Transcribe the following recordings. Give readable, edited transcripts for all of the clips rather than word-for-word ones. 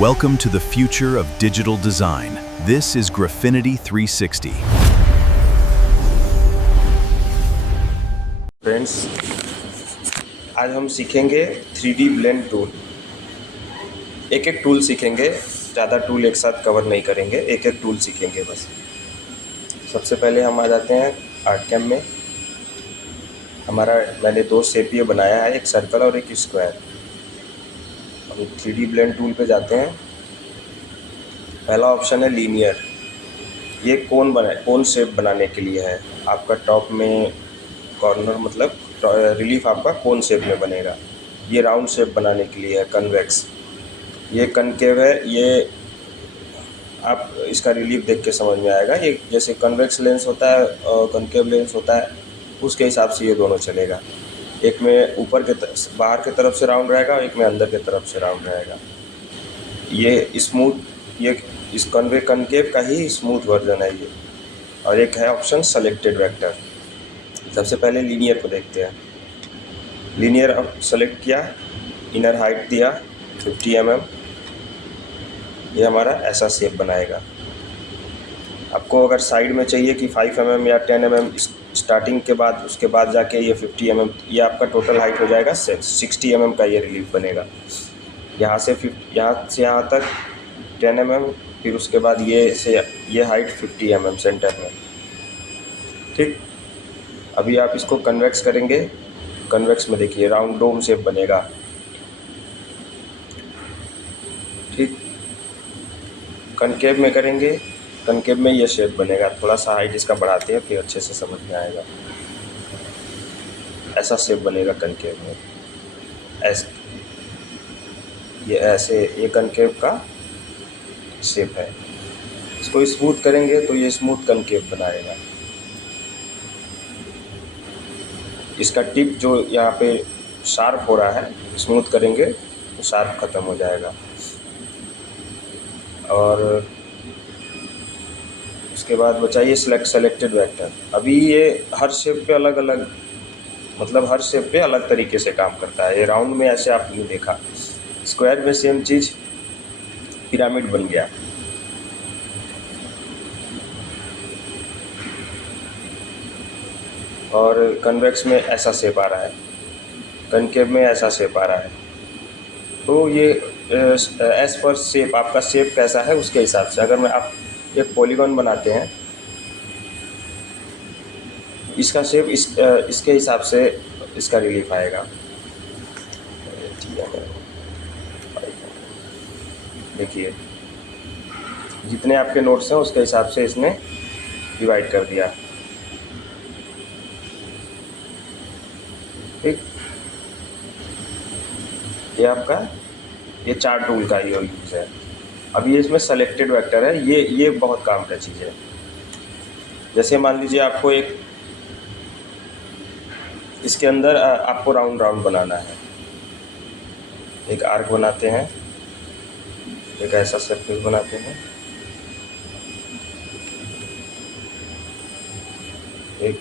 Welcome to the future of digital design. This is Graphinity 360. Friends, आज हम सीखेंगे 3D blend tool. एक एक टूल सीखेंगे, ज़्यादा टूल एक साथ कवर नहीं करेंगे, एक एक टूल सीखेंगे बस। सबसे पहले हम आ जाते हैं आर्टकैम में। मैंने दो शेप ये बनाया है, एक सर्कल और एक स्क्वायर। हम 3D ब्लेंड टूल पे जाते हैं। पहला ऑप्शन है लीनियर। ये कौन शेप बनाने के लिए है। आपका टॉप में कॉर्नर मतलब रिलीफ आपका कौन शेप में बनेगा। ये राउंड शेप बनाने के लिए है, कन्वेक्स। ये कनकेव है। ये आप इसका रिलीफ देख के समझ में आएगा। ये जैसे कन्वेक्स लेंस होता है और कनकेव लेंस होता है, उसके हिसाब से ये दोनों चलेगा। एक में बाहर के तरफ से राउंड रहेगा और एक में अंदर के तरफ से राउंड रहेगा। ये स्मूथ, ये इस कनकेव का ही स्मूथ वर्जन है ये। और एक है ऑप्शन सेलेक्टेड वेक्टर। सबसे पहले लीनियर को देखते हैं। लीनियर अब सेलेक्ट किया, इनर हाइट दिया 50 mm। ये हमारा ऐसा शेप बनाएगा। आपको अगर साइड में चाहिए कि 5 mm या 10 mm स्टार्टिंग के बाद, उसके बाद जाके ये 50 mm, ये आपका टोटल हाइट हो जाएगा 60 mm का ये रिलीफ बनेगा। यहाँ से यहाँ तक 10 mm, फिर उसके बाद ये हाइट 50 mm सेंटर में। ठीक, अभी आप इसको कन्वेक्स करेंगे। कन्वेक्स में देखिए राउंड डोम शेप बनेगा। ठीक, कनकेव में करेंगे, कनकेव में ये शेप बनेगा। थोड़ा सा हाइट इसका बढ़ाते हैं, फिर अच्छे से समझ में आएगा। ऐसा शेप बनेगा कनकेव में। ये कनकेव का शेप है। इसको स्मूथ करेंगे तो ये स्मूथ कनकेव बनाएगा। इसका टिप जो यहाँ पे शार्प हो रहा है, स्मूथ करेंगे तो शार्प ख़त्म हो जाएगा। और उसके बाद बचा ये सेलेक्टेड वेक्टर। अभी ये हर शेप पे अलग अलग, मतलब हर शेप पे अलग तरीके से काम करता है। ये राउंड में ऐसे आप नहीं देखा। स्क्वायर में सेम चीज़, पिरामिड बन गया। और कन्वेक्स में ऐसा शेप आ रहा है, कनकेव में ऐसा शेप आ रहा है। तो ये एज पर शेप, आपका शेप कैसा है उसके हिसाब से। अगर आप एक पॉलीगॉन बनाते हैं, इसका शेप इसके हिसाब से इसका रिलीफ आएगा। देखिए जितने आपके नोट्स हैं उसके हिसाब से इसने डिवाइड कर दिया। ठीक, ये चार टूल का ही यूज़ है। अभी इसमें सेलेक्टेड वेक्टर है। ये बहुत काम का चीज़ है। जैसे मान लीजिए आपको इसके अंदर आपको राउंड बनाना है। एक आर्क बनाते हैं, एक ऐसा सर्कल बनाते हैं, एक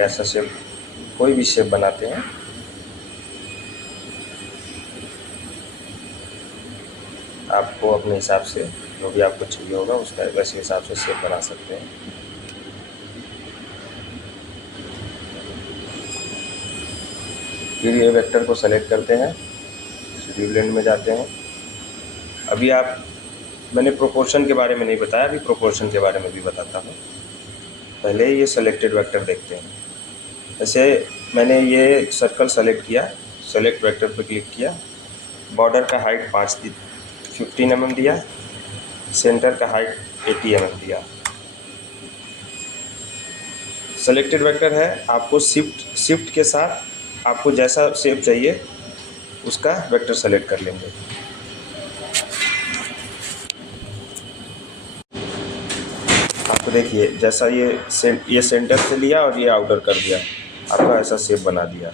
ऐसा शेप, कोई भी शेप बनाते हैं। आपको अपने हिसाब से जो भी आपको चाहिए होगा उसका वैसे हिसाब से शेप बना सकते हैं। फिर ये वेक्टर को सेलेक्ट करते हैं, 3D ब्लेंड में जाते हैं। अभी मैंने प्रोपोर्शन के बारे में नहीं बताया, अभी प्रोपोर्शन के बारे में भी बताता हूँ। पहले ये सेलेक्टेड वेक्टर देखते हैं। जैसे मैंने ये सर्कल सेलेक्ट किया, सेलेक्ट वेक्टर पर क्लिक किया। बॉर्डर का हाइट 15 mm दिया, सेंटर का हाइट 80 mm दिया। सेलेक्टेड वेक्टर है। आपको शिफ्ट के साथ आपको जैसा शेप चाहिए उसका वेक्टर सेलेक्ट कर लेंगे। आपको देखिए जैसा ये सेंटर से लिया और ये आउटर कर दिया, आपका ऐसा शेप बना दिया।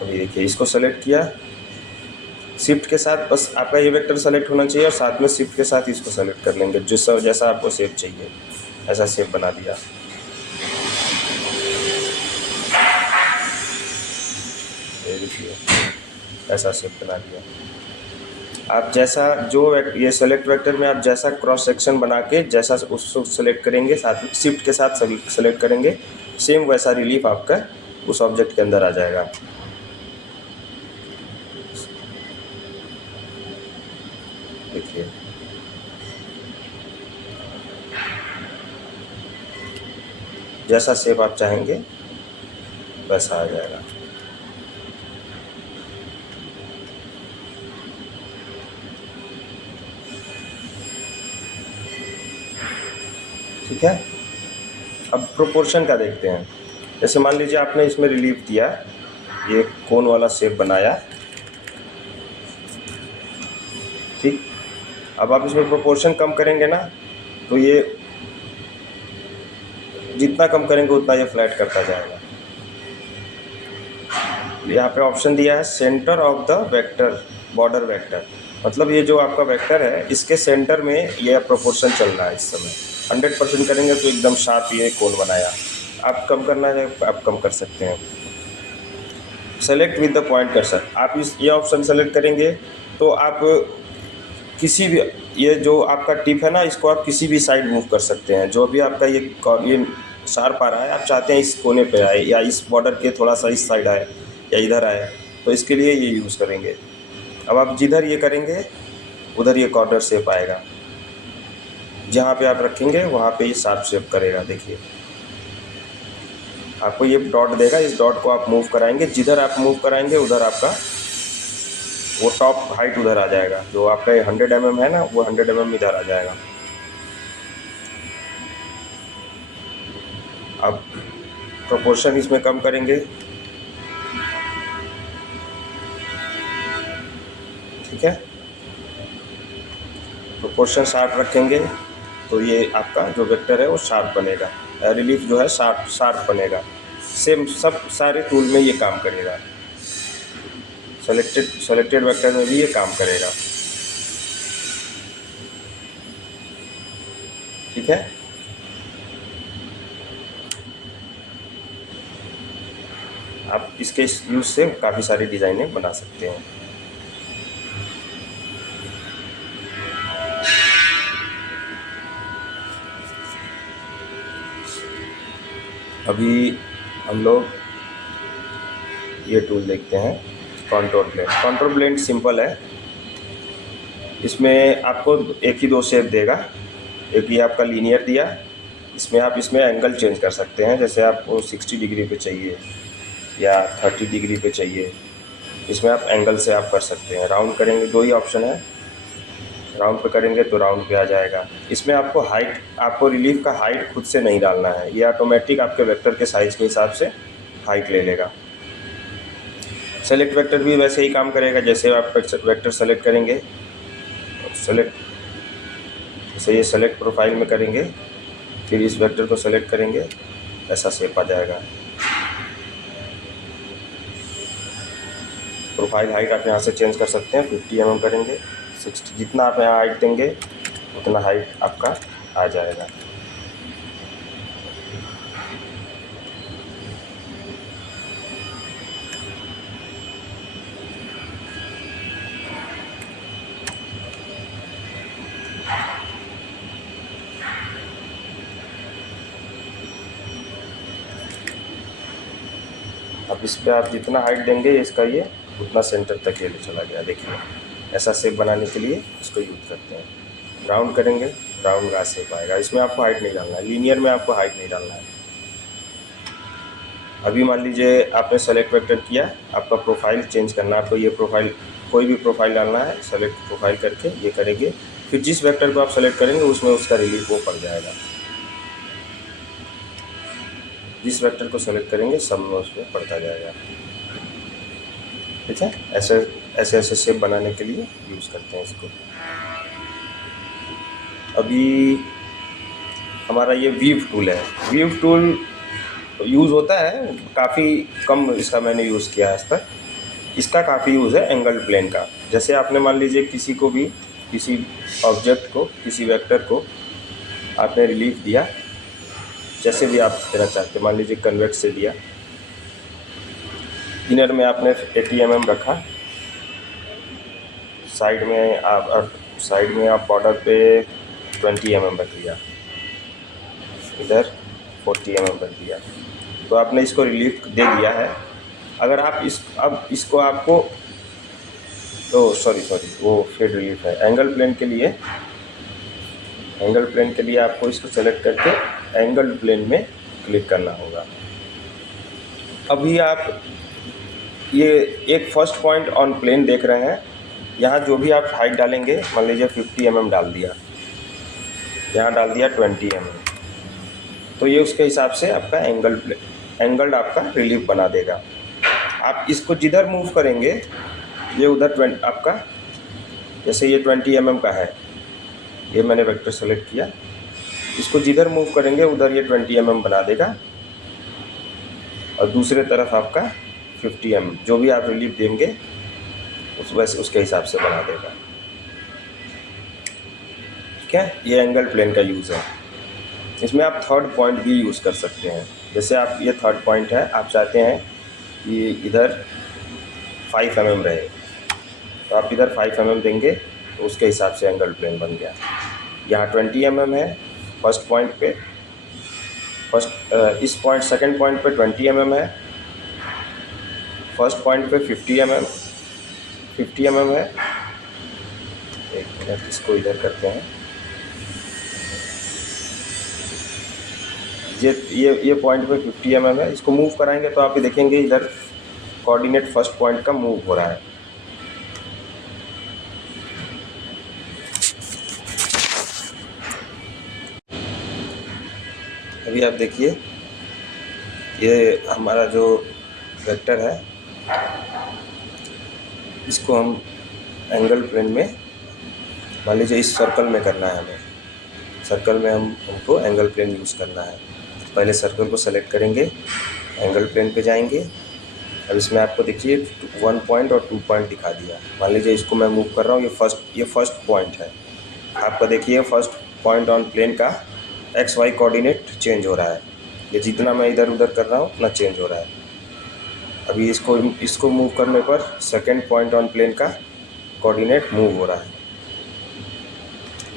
अभी देखिए इसको सेलेक्ट किया, शिफ्ट के साथ बस आपका ये वेक्टर सेलेक्ट होना चाहिए और साथ में शिफ्ट के साथ इसको सेलेक्ट कर लेंगे। जैसा आपको शेप चाहिए ऐसा शेप बना दिया। ऐसा शेप बना दिया। आप जैसा ये सेलेक्ट वेक्टर में आप जैसा क्रॉस सेक्शन बना के जैसा उसको सेलेक्ट करेंगे, साथ में शिफ्ट के साथ सेलेक्ट करेंगे, सेम वैसा रिलीफ आपका उस ऑब्जेक्ट के अंदर आ जाएगा। देखिए, जैसा शेप आप चाहेंगे वैसा आ जाएगा। ठीक है। अब प्रोपोर्शन का देखते हैं। जैसे मान लीजिए आपने इसमें रिलीफ दिया, ये कोन वाला शेप बनाया, ठीक। अब आप इसमें प्रोपोर्शन कम करेंगे ना, तो ये जितना कम करेंगे उतना ये फ्लैट करता जाएगा। यहाँ पे ऑप्शन दिया है centre of the vector, border vector, मतलब ये जो आपका वेक्टर है इसके सेंटर में ये प्रोपोर्शन चल रहा है इस समय। 100% करेंगे तो एकदम शार्प ये कोन बनाया। आप कम करना है आप कम कर सकते हैं। Select with the point cursor, आप ये ऑप्शन सेलेक्ट करेंगे तो आप किसी भी, ये जो आपका टिप है ना, इसको आप किसी भी साइड मूव कर सकते हैं। जो भी आपका ये शार्प आ रहा है, आप चाहते हैं इस कोने पे आए या इस बॉर्डर के थोड़ा सा इस साइड आए या इधर आए, तो इसके लिए ये यूज़ करेंगे। अब आप जिधर ये करेंगे उधर ये कॉर्नर शेप आएगा, जहाँ पे आप रखेंगे वहाँ पे ये शार्प शेप करेगा। देखिए, आपको ये डॉट देगा, इस डॉट को आप मूव कराएंगे, जिधर आप मूव कराएंगे उधर आपका वो टॉप हाइट उधर आ जाएगा। जो आपका 100 mm है ना, वो 100 mm इधर आ जाएगा। अब प्रोपोर्शन इसमें कम करेंगे, ठीक है। प्रोपोर्शन शार्प रखेंगे तो ये आपका जो वेक्टर है वो शार्प बनेगा, रिलीफ जो है शार्प बनेगा। सेम सब सारे टूल में ये काम करेगा, सेलेक्टेड वेक्टर में भी ये काम करेगा, ठीक है। आप इसके यूज़ से काफ़ी सारी डिज़ाइनें बना सकते हैं। अभी हम लोग ये टूल देखते हैं, contour blend. Contour blend simple है, इसमें आपको एक ही दो शेप देगा। एक ये आपका लीनियर दिया, इसमें आप इसमें एंगल चेंज कर सकते हैं, जैसे आपको 60 डिग्री पे चाहिए या 30 डिग्री पे चाहिए, इसमें आप एंगल से आप कर सकते हैं। राउंड करेंगे, दो ही ऑप्शन है, राउंड पे करेंगे तो राउंड पे आ जाएगा। इसमें आपको हाइट, आपको रिलीफ का हाइट खुद से नहीं डालना है, ये ऑटोमेटिक आपके वेक्टर के साइज़ के हिसाब से हाइट ले लेगा। सेलेक्ट वेक्टर भी वैसे ही काम करेगा, जैसे आप वेक्टर सेलेक्ट करेंगे, जैसे ये सेलेक्ट प्रोफाइल में करेंगे, फिर इस वेक्टर को सेलेक्ट करेंगे, ऐसा शेप आ जाएगा। प्रोफाइल हाइट आप यहाँ से चेंज कर सकते हैं, 50 mm करेंगे, 60, जितना आप यहाँ हाइट देंगे उतना हाइट आपका आ जाएगा। अब इस पर आप जितना हाइट देंगे इसका ये उतना सेंटर तक ये चला गया। देखिए, ऐसा शेप बनाने के लिए इसको यूज़ करते हैं। राउंड करेंगे, राउंड का शेप आएगा। इसमें आपको हाइट नहीं डालना है, लीनियर में आपको हाइट नहीं डालना है। अभी मान लीजिए आपने सेलेक्ट वेक्टर किया, आपका प्रोफाइल चेंज करना है, आपको ये प्रोफाइल, कोई भी प्रोफाइल डालना है, सेलेक्ट प्रोफाइल करके ये करेंगे, फिर जिस वेक्टर को आप सेलेक्ट करेंगे उसमें उसका रिलीफ वो पड़ जाएगा। जिस वेक्टर को सेलेक्ट करेंगे सब में उसमें पड़ता जाएगा, ठीक है। ऐसे शेप बनाने के लिए यूज़ करते हैं इसको। अभी हमारा ये वीव टूल है। वीव टूल यूज़ होता है, काफ़ी कम इसका मैंने यूज़ किया है आज तक। इसका काफ़ी यूज़ है एंगल प्लेन का। जैसे आपने मान लीजिए किसी ऑब्जेक्ट को, किसी वेक्टर को आपने रिलीफ दिया, जैसे भी आप देना चाहते हैं, मान लीजिए कन्वेक्स से दिया, इनर में आपने 80 mm रखा, साइड में आप बॉर्डर पे 20 mm रख दिया, इधर 40 mm रख दिया, तो आपने इसको रिलीफ दे दिया है। अगर आप अब इसको आपको सॉरी वो फेड रिलीफ है। एंगल प्लेन के लिए आपको इसको सेलेक्ट करके एंगल प्लेन में क्लिक करना होगा। अभी आप ये एक फर्स्ट पॉइंट ऑन प्लेन देख रहे हैं। यहाँ जो भी आप हाइट डालेंगे, मान लीजिए 50 mm डाल दिया, यहाँ डाल दिया 20 mm, तो ये उसके हिसाब से आपका एंगल आपका रिलीफ बना देगा। आप इसको जिधर मूव करेंगे ये उधर आपका, जैसे ये 20 mm का है, ये मैंने वेक्टर सेलेक्ट किया, इसको जिधर मूव करेंगे उधर ये 20 mm बना देगा, और दूसरे तरफ आपका 50 mm, जो भी आप रिलीफ देंगे उसके हिसाब से बना देगा। ठीक है, ये एंगल प्लेन का यूज़ है। इसमें आप थर्ड पॉइंट भी यूज़ कर सकते हैं। जैसे आप ये थर्ड पॉइंट है, आप चाहते हैं कि इधर 5 mm रहे, तो आप इधर 5 mm देंगे तो उसके हिसाब से एंगल प्लेन बन गया। यहाँ 20 mm है फर्स्ट पॉइंट पे, इस पॉइंट सेकंड पॉइंट पे 20 mm है, फर्स्ट पॉइंट पे 50 mm है। एक मिनट, इसको इधर करते हैं। ये पॉइंट पे 50 mm है, इसको मूव कराएंगे तो आप ये देखेंगे इधर कोऑर्डिनेट फर्स्ट पॉइंट का मूव हो रहा है। अभी आप देखिए, ये हमारा जो वेक्टर है, इसको हम एंगल प्लेन में, मान लीजिए इस सर्कल में करना है हमें, सर्कल में हमको एंगल प्लेन यूज़ करना है। पहले सर्कल को सेलेक्ट करेंगे, एंगल प्लेन पे जाएंगे। अब इसमें आपको देखिए 1 पॉइंट और 2 पॉइंट दिखा दिया। मान लीजिए इसको मैं मूव कर रहा हूँ, ये फर्स्ट पॉइंट है। आपका देखिए फर्स्ट पॉइंट ऑन प्लेन का XY कोऑर्डिनेट चेंज हो रहा है। ये जितना मैं इधर उधर कर रहा हूँ उतना चेंज हो रहा है। अभी इसको मूव करने पर सेकंड पॉइंट ऑन प्लेन का कोऑर्डिनेट मूव हो रहा है।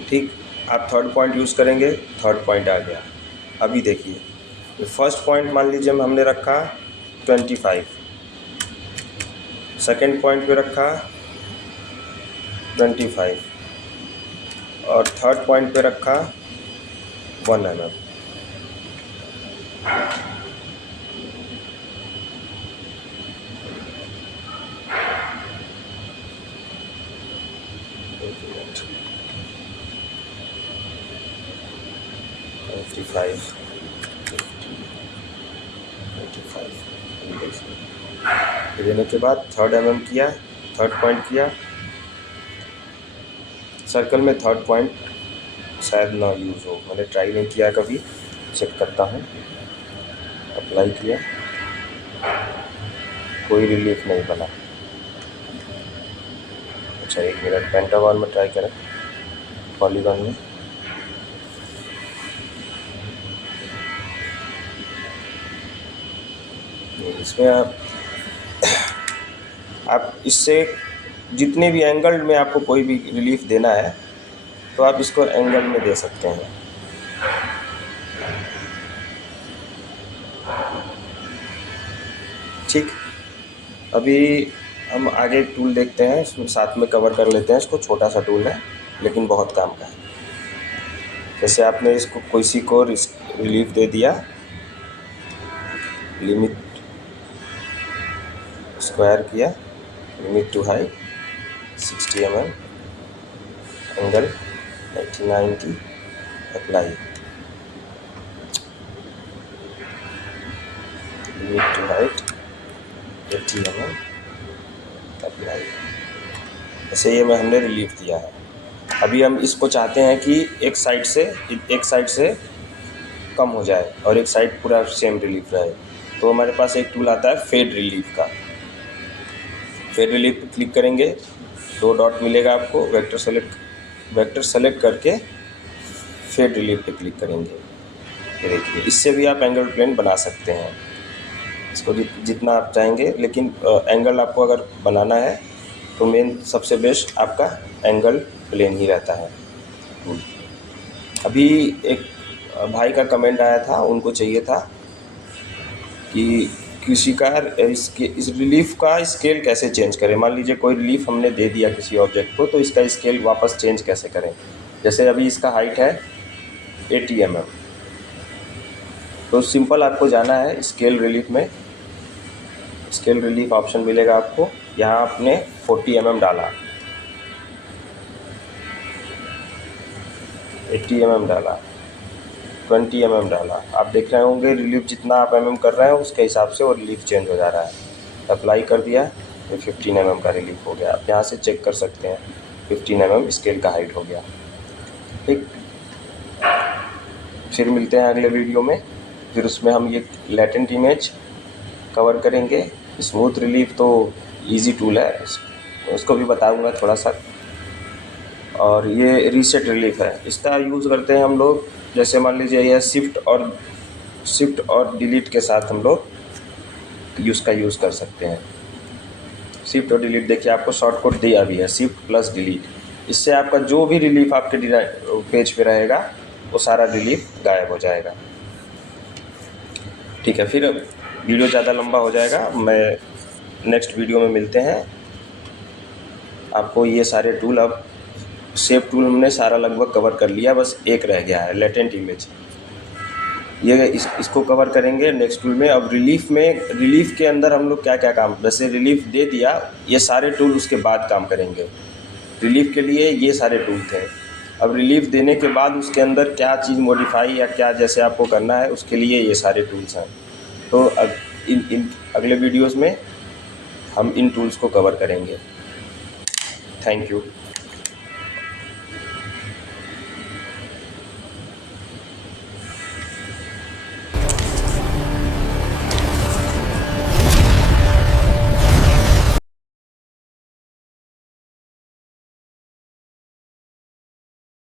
ठीक, आप थर्ड पॉइंट यूज़ करेंगे, थर्ड पॉइंट आ गया। अभी देखिए फर्स्ट पॉइंट मान लीजिए हमने रखा 25, सेकंड पॉइंट पे रखा 25, और थर्ड पॉइंट पे रखा 1 mm। देने के बाद थर्ड पॉइंट किया। सर्कल में थर्ड पॉइंट शायद ना यूज़ हो, मैंने ट्राई नहीं किया कभी, चेक करता हूँ। अप्लाई किया, कोई रिलीफ नहीं बना। अच्छा, 1 मिनट, पेंटागन में ट्राई करें, पॉलीगॉन में। इसमें आप इससे जितने भी एंगल में आपको कोई भी रिलीफ देना है तो आप इसको एंगल में दे सकते हैं। ठीक, अभी हम आगे टूल देखते हैं, इसमें साथ में कवर कर लेते हैं। इसको छोटा सा टूल है लेकिन बहुत काम का है। जैसे आपने इसको किसी को रिलीफ दे दिया, लिमिट स्क्वायर किया, limit to height 60 mm, angle 90, apply, limit to height 80 mm, apply. ऐसे ये हमने रिलीफ दिया है। अभी हम इसको चाहते हैं कि एक साइड से कम हो जाए और एक साइड पूरा सेम रिलीफ रहे, तो हमारे पास एक टूल आता है फेड रिलीफ का। फेड रिलीफ पे क्लिक करेंगे, 2 डॉट मिलेगा आपको, वेक्टर सेलेक्ट करके फेड रिलीफ पे क्लिक करेंगे। ये देखिए, इससे भी आप एंगल प्लेन बना सकते हैं। इसको जितना आप चाहेंगे, लेकिन एंगल आपको अगर बनाना है तो मेन सबसे बेस्ट आपका एंगल प्लेन ही रहता है टूल। अभी एक भाई का कमेंट आया था, उनको चाहिए था कि किसी का इस रिलीफ का स्केल कैसे चेंज करें। मान लीजिए कोई रिलीफ हमने दे दिया किसी ऑब्जेक्ट को, तो इसका स्केल वापस चेंज कैसे करें। जैसे अभी इसका हाइट है 80 mm, तो सिंपल आपको जाना है स्केल रिलीफ में। स्केल रिलीफ ऑप्शन मिलेगा आपको, यहाँ आपने 40 mm डाला, 80 mm डाला, 20 mm डाला। आप देख रहे होंगे रिलीफ जितना आप कर रहे हैं उसके हिसाब से वो रिलीफ चेंज हो जा रहा है। अप्लाई कर दिया तो 15 mm का रिलीफ हो गया। आप यहाँ से चेक कर सकते हैं 15 mm स्केल का हाइट हो गया। ठीक, फिर मिलते हैं अगले वीडियो में। फिर उसमें हम ये लेटेंट इमेज कवर करेंगे। स्मूथ रिलीफ तो इजी टूल है, उसको भी बताऊंगा थोड़ा सा। और ये रीसेट रिलीफ है, इसका यूज़ करते हैं हम लोग। जैसे मान लीजिए यह शिफ्ट और डिलीट के साथ हम लोग यूज़ कर सकते हैं। शिफ्ट और डिलीट, देखिए आपको शॉर्टकट दिया भी है, शिफ्ट प्लस डिलीट। इससे आपका जो भी रिलीफ आपके पेज पे रहेगा वो सारा रिलीफ गायब हो जाएगा। ठीक है, फिर वीडियो ज़्यादा लंबा हो जाएगा, मैं नेक्स्ट वीडियो में मिलते हैं। आपको ये सारे टूल, अब शेप टूल हमने सारा लगभग कवर कर लिया, बस एक रह गया है लेटेंट इमेज। ये इसको कवर करेंगे नेक्स्ट टूल में। अब रिलीफ के अंदर हम लोग क्या क्या काम, जैसे रिलीफ दे दिया, ये सारे टूल उसके बाद काम करेंगे। रिलीफ के लिए ये सारे टूल थे। अब रिलीफ देने के बाद उसके अंदर क्या चीज़ मॉडिफाई या क्या जैसे आपको करना है, उसके लिए ये सारे टूल्स हैं। तो इन अगले वीडियोस में हम इन टूल्स को कवर करेंगे। Thank you.